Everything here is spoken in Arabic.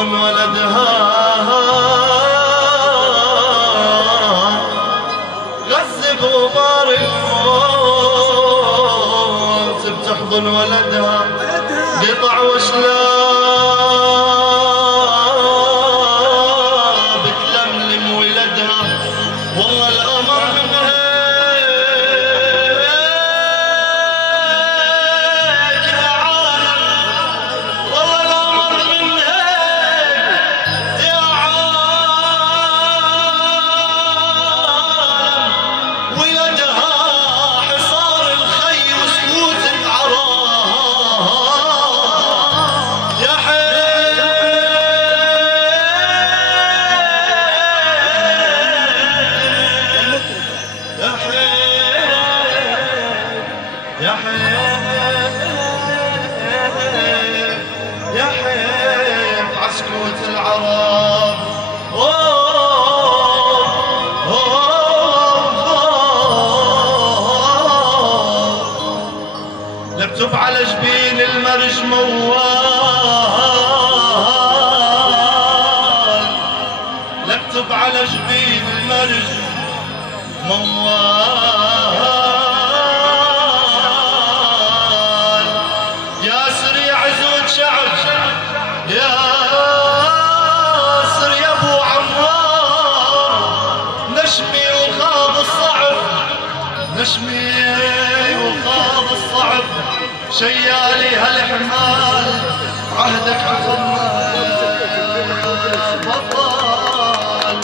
بتحضن ولدها غزة بغبار الموت بتحضن ولدها قطع وشلاب بتلملم ولدها والله الأمر من هيك يا عالم والله الأمر من هيك يا عالم ولدها حصار الخي وسكوت العراها يا حي يا حي يا حي يا حي عسكوت العرب لبتب على جبين المرج موال لبتب على جبين المرج موال ياسر يا عزوة شعب ياسر يا ابو عمار نشمي وخاض الصعب نشمي وخاض الصعب شيالي هالحمال عهدك عظمنا بطال